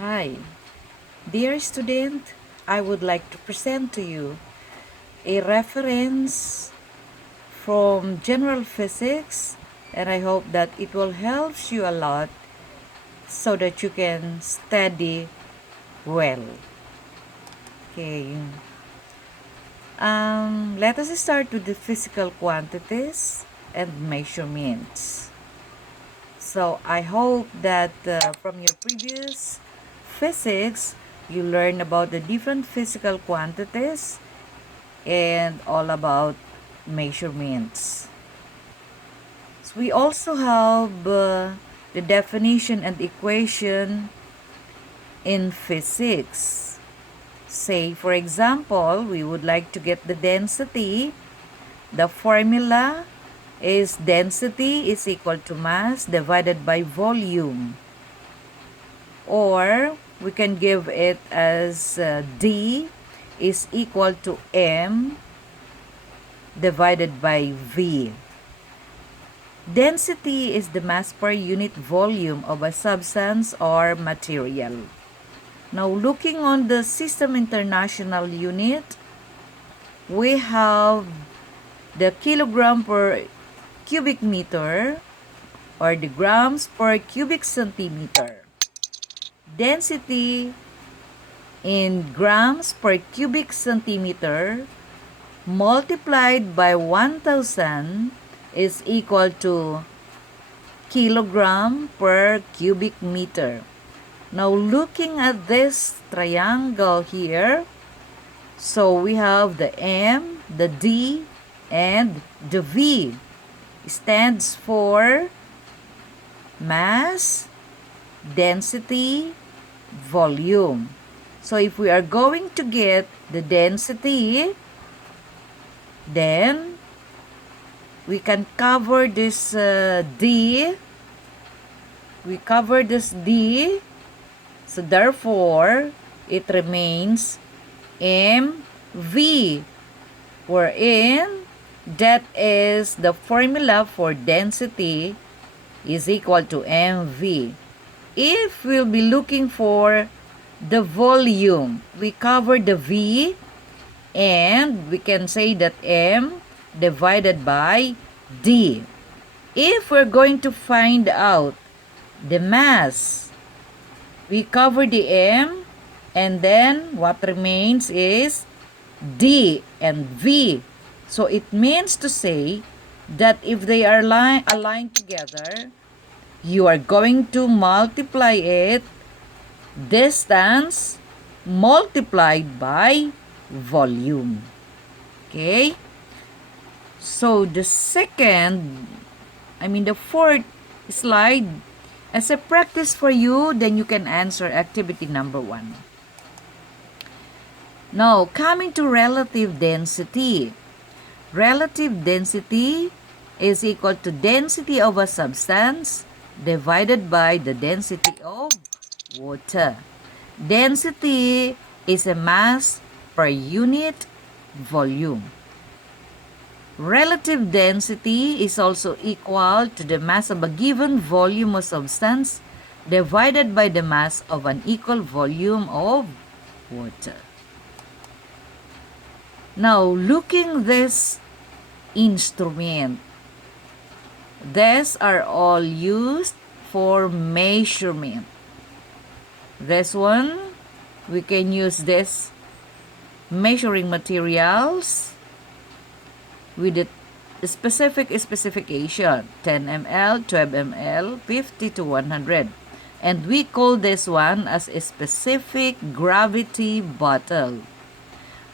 Hi, dear student, I would like to present to you a reference from general physics, and I hope that it will help you a lot so that you can study well. Okay. Let us start with the physical quantities and measurements. So I hope that from your previous physics, you learn about the different physical quantities and all about measurements. So we also have the definition and equation in physics. Say, for example, we would like to get the density. The formula is density is equal to mass divided by volume. Or we can give it as D is equal to M divided by V. Density is the mass per unit volume of a substance or material. Now, looking on the System International Unit, we have the kilogram per cubic meter or the grams per cubic centimeter. Density in grams per cubic centimeter multiplied by 1000 is equal to kilogram per cubic meter. Now looking at this triangle here, so we have the M, the D, and the V. Stands for mass, density, volume. So if we are going to get the density, then we can cover this D. We cover this D. So therefore, it remains MV, wherein that is the formula for density is equal to MV. If we'll be looking for the volume, we cover the V and we can say that M divided by D. If we're going to find out the mass, we cover the M and then what remains is D and V. So it means to say that if they are aligned together, you are going to multiply it distance multiplied by volume. Okay? So the the fourth slide, as a practice for you, then you can answer activity number 1. Now, coming to relative density. Relative density is equal to density of a substance divided by the density of water. Density is a mass per unit volume. Relative density is also equal to the mass of a given volume of substance divided by the mass of an equal volume of water. Now, looking this instrument, these are all used for measurement. This one, we can use this measuring materials with the specific specification 10 ml, 12 ml, 50 to 100. And we call this one as a specific gravity bottle.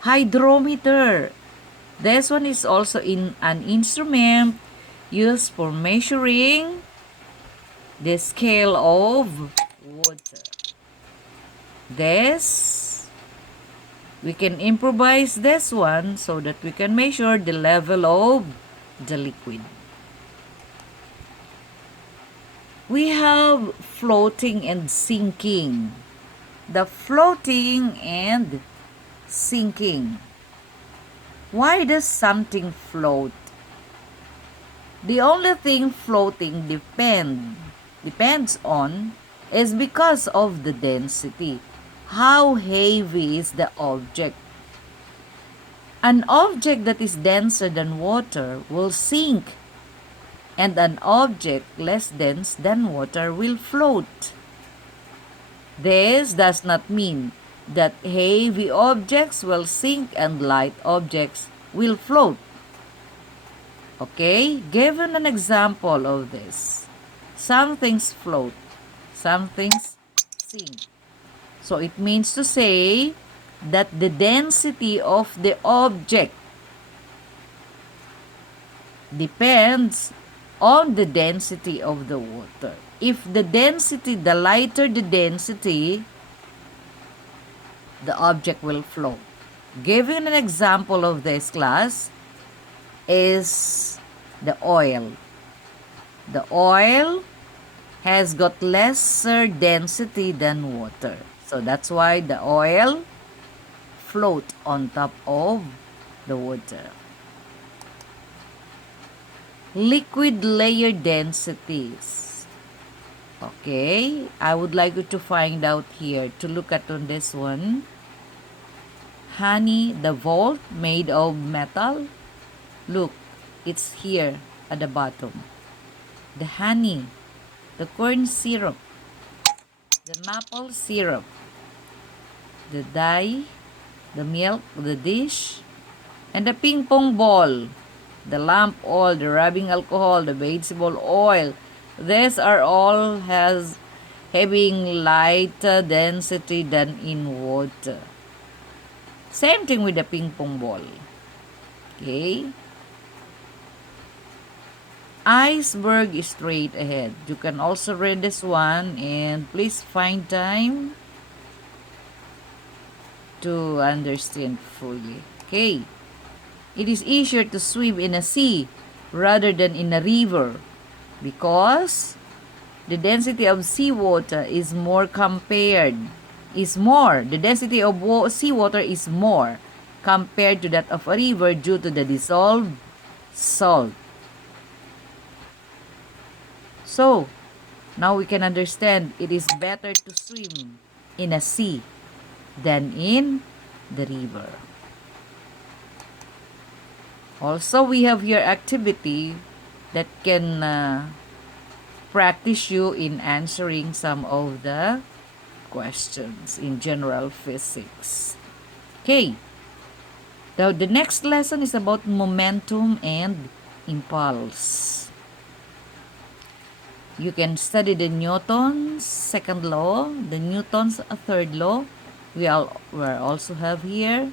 Hydrometer. This one is also in an instrument used for measuring the scale of water. This, we can improvise this one so that we can measure the level of the liquid. We have floating and sinking. The floating and sinking. Why does something float? The only thing floating depends on is because of the density. How heavy is the object? An object that is denser than water will sink, and an object less dense than water will float. This does not mean that heavy objects will sink and light objects will float. Okay, given an example of this, some things float, some things sink. So it means to say that the density of the object depends on the density of the water. If the density, the lighter the density, the object will float. Giving an example of this, class, is the oil. The oil has got lesser density than water. So that's why the oil float on top of the water. Liquid layer densities. Okay, I would like you to find out here, to look at on this one. Honey, the vault made of metal. Look, it's here at the bottom. The honey, the corn syrup, the maple syrup, the dye, the milk, the dish, and the ping pong ball, the lamp oil, the rubbing alcohol, the vegetable oil. These are all having lighter density than in water. Same thing with the ping pong ball. Okay. Iceberg is straight ahead. You can also read this one, and please find time to understand fully. Okay. It is easier to swim in a sea rather than in a river because the density of seawater is more. The density of seawater is more compared to that of a river due to the dissolved salt. So, now we can understand it is better to swim in a sea than in the river. Also, we have here activity that can practice you in answering some of the questions in general physics. Okay. Now, the next lesson is about momentum and impulse. You can study the Newton's second law, the Newton's third law. We also have here.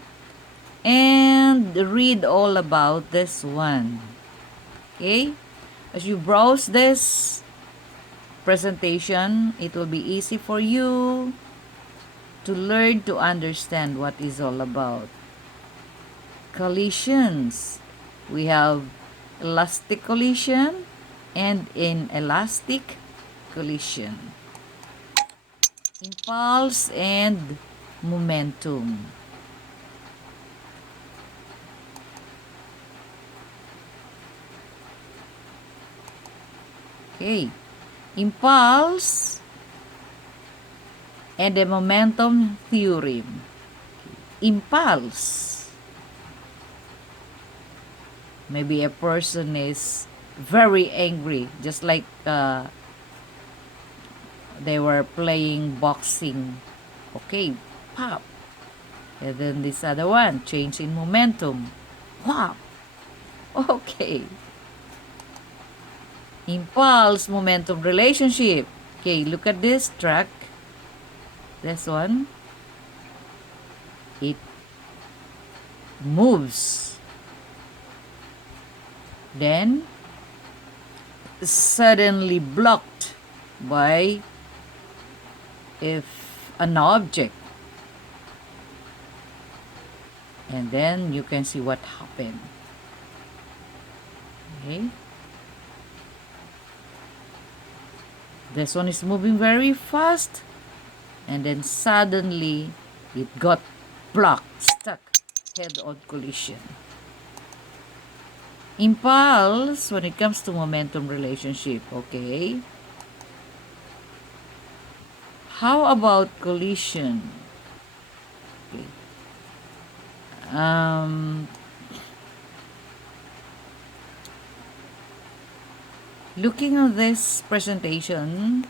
And read all about this one. Okay? As you browse this presentation, it will be easy for you to learn to understand what is all about. Collisions. We have elastic collision and inelastic collision. Impulse and momentum. Okay. Impulse and the momentum theorem. Impulse. Maybe a person is very angry, just like they were playing boxing. Okay, pop. And then this other one, change in momentum. Whop. Okay. Impulse, momentum relationship. Okay, look at this track. This one. It moves. Then, suddenly blocked by an object. And then you can see what happened. Okay. This one is moving very fast, and then suddenly it got blocked, stuck, head-on collision. Impulse when it comes to momentum relationship, okay? How about collision? Okay. Um, Looking at this presentation,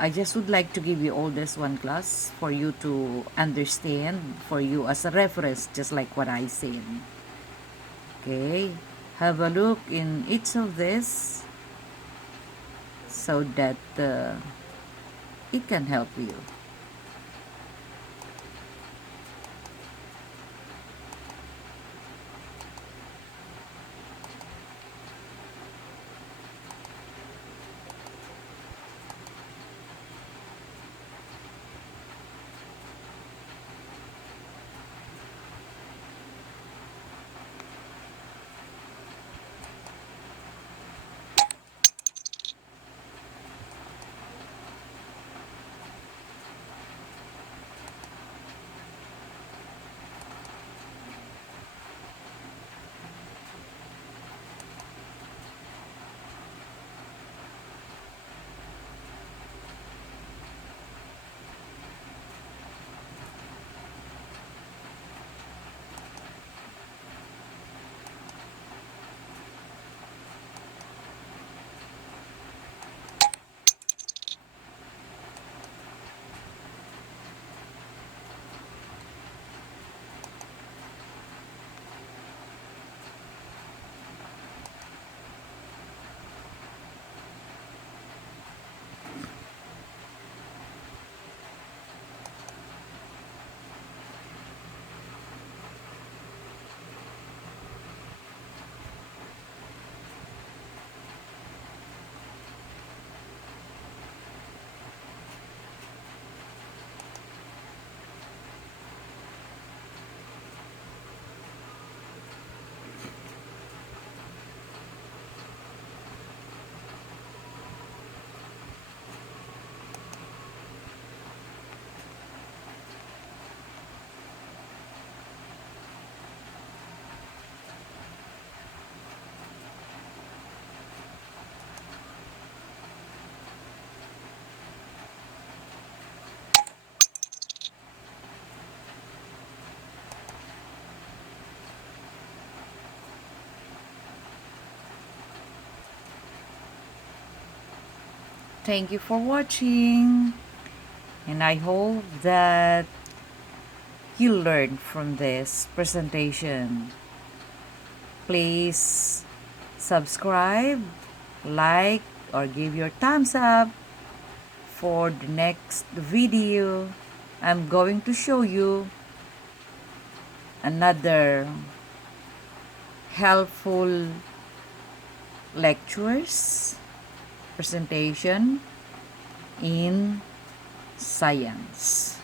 I just would like to give you all this one class for you to understand, for you as a reference, just like what I said. Okay, have a look in each of this so that it can help you. Thank you for watching, and I hope that you learned from this presentation. Please subscribe, like, or give your thumbs up for the next video. I'm going to show you another helpful lectures presentation in science.